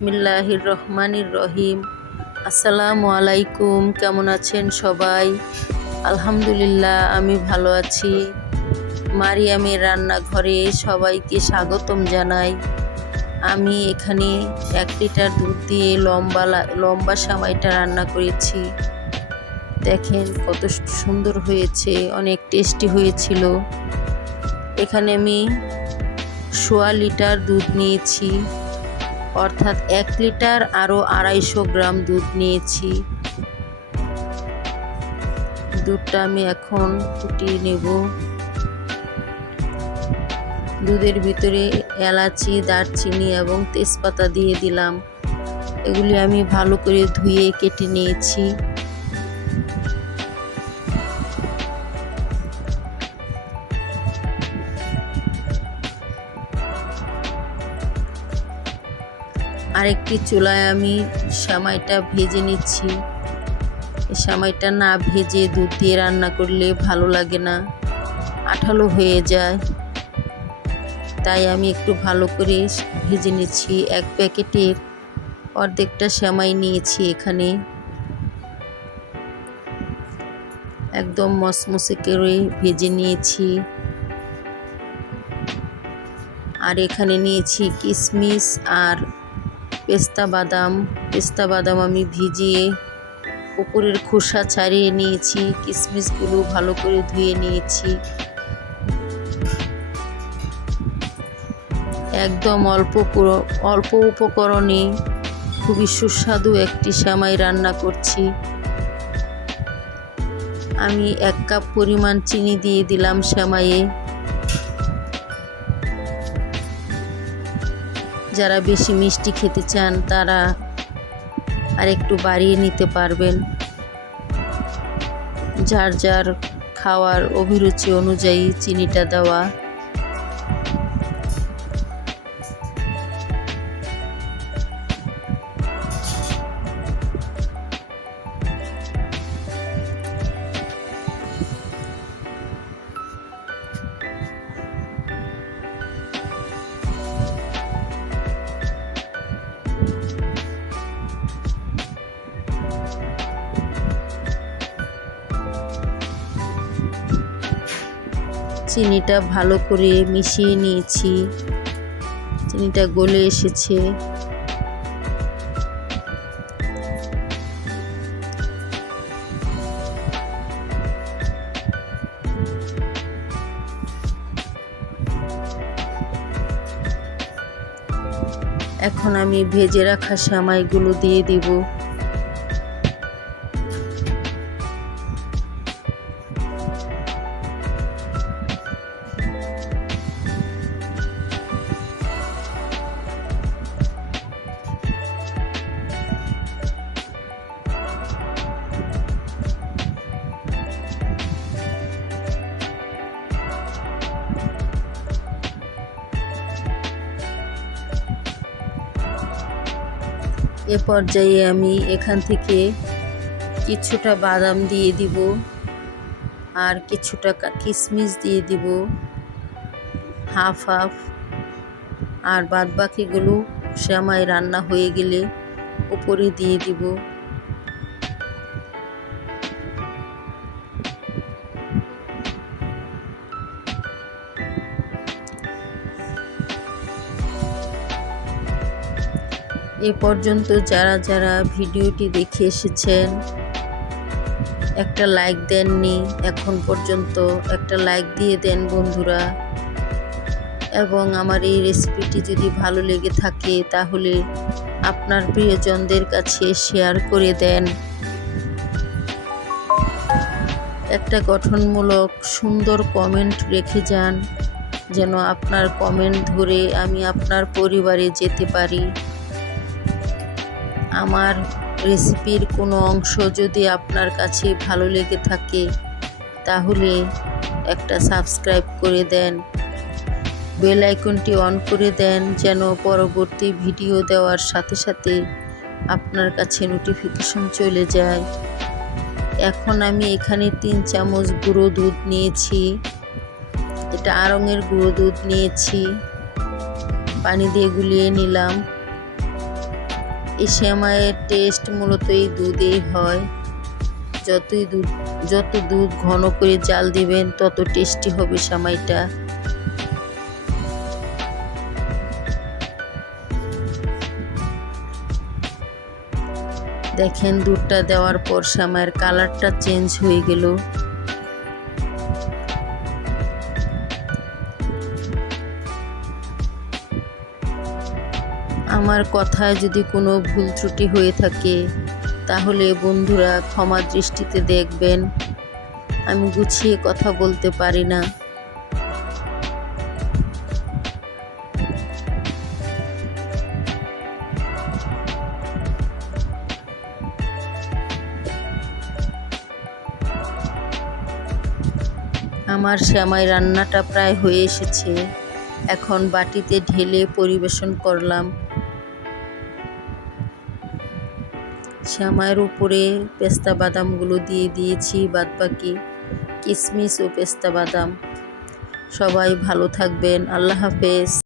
বিসমিল্লাহির রহমানির রহিম। আসসালামু আলাইকুম। কেমন আছেন সবাই? আলহামদুলিল্লাহ, আমি ভালো আছি। মারিয়ামের রান্নাঘরে সবাইকে স্বাগতম জানাই। আমি এখানে 1 লিটার দুধ দিয়ে লম্বা সেমাইটা রান্না করেছি। দেখেন কত সুন্দর হয়েছে, অনেক টেস্টি হয়েছিল। এখানে আমি 1.25 লিটার দুধ নিয়েছি, অর্থাৎ 1 লিটার আরও 250 গ্রাম দুধ নিয়েছি। দুধটা আমি এখন ফুটিয়ে নেব। দুধের ভিতরে এলাচি, দারচিনি এবং তেজপাতা দিয়ে দিলাম। এগুলি আমি ভালো করে ধুয়ে কেটে নিয়েছি। আরেকটি চুলায় আমি সেমাইটা ভেজে নিচ্ছি। সেমাইটা না ভেজে দুধ দিয়ে রান্না করলে ভালো লাগে না, আঠালো হয়ে যায়। তাই আমি একটু ভালো করে ভেজে নিচ্ছি। 1 প্যাকেটের অর্ধেকটা সেমাই নিয়েছি। এখানে একদম মচমচে করে ভেজে নিয়েছি। আর এখানে নিয়েছি কিশমিশ আর পেস্তা বাদাম আমি ভিজিয়ে উপরের খোসা ছাড়িয়ে নিয়েছি। কিশমিশগুলো ভালো করে ধুয়ে নিয়েছি। একদম অল্প উপকরণে খুবই সুস্বাদু একটি সেমাই রান্না করছি। আমি 1 কাপ পরিমাণ চিনি দিয়ে দিলাম সেমাইয়ে। যারা বেশি মিষ্টি খেতে চান তারা আর একটু বাড়িয়ে নিতে পারবেন, যার যার খাওয়ার অভিরুচি অনুযায়ী চিনিটা দেওয়া। চিনিটা ভালো করে মিশিয়ে নিয়েছি। চিনিটা গলে এসেছে। এখন আমি ভেজে রাখা সেমাইগুলো দিয়ে দিব। এ পর্যায়ে আমি এখান থেকে কিছুটা বাদাম দিয়ে দিব আর কিছুটা কিশমিশ দিয়ে দিব, হাফ আর বাদবাকিগুলো সেমাই রান্না হয়ে গেলে উপরে দিয়ে দিব। এ পর্যন্ত যারা যারা ভিডিওটি দেখে এসেছেন, একটা লাইক দেননি এখন পর্যন্ত, একটা লাইক দিয়ে দেন বন্ধুরা। এবং আমার এই রেসিপিটি যদি ভালো লেগে থাকে তাহলে আপনার প্রিয়জনদের কাছে শেয়ার করে দেন। একটা গঠনমূলক সুন্দর কমেন্ট রেখে যান, যেন আপনার কমেন্ট ধরে আমি আপনার পরিবারে যেতে পারি। আমার রেসিপির কোনো অংশ যদি আপনার কাছে ভালো লেগে থাকে তাহলে একটা সাবস্ক্রাইব করে দেন, বেল আইকনটি অন করে দেন, যেন পরবর্তী ভিডিও দেওয়ার সাথে সাথে আপনার কাছে নোটিফিকেশন চলে যায়। এখন আমি এখানে 3 চামচ গুঁড়ো দুধ নিয়েছি। এটা আড়ঙের গুঁড়ো দুধ নিয়েছি, পানি দিয়ে গুলিয়ে নিলাম। এই সেমাইয়ের টেস্ট মূলত এই দুধেই হয়। যত দুধ ঘন করে জাল দিবেন তত টেস্টি হবে সেমাইটা। দেখেন দুধটা দেওয়ার পর সেমাইয়ের কালারটা চেঞ্জ হয়ে গেল। আমার কথায় যদি কোনো ভুল ত্রুটি হয়ে থাকে তাহলে বন্ধুরা ক্ষমা দৃষ্টিতে দেখবেন, আমি গুছিয়ে কথা বলতে পারি না। আমার সেমাই রান্নাটা প্রায় হয়ে এসেছে, এখন বাটিতে ঢেলে পরিবেশন করলাম। সেমাইয়ের উপরে পেস্তা বাদামগুলো দিয়ে দিয়েছি, বাদবাকি কিশমিশ ও পেস্তা বাদাম। সবাই ভালো থাকবেন, আল্লাহ হাফেজ।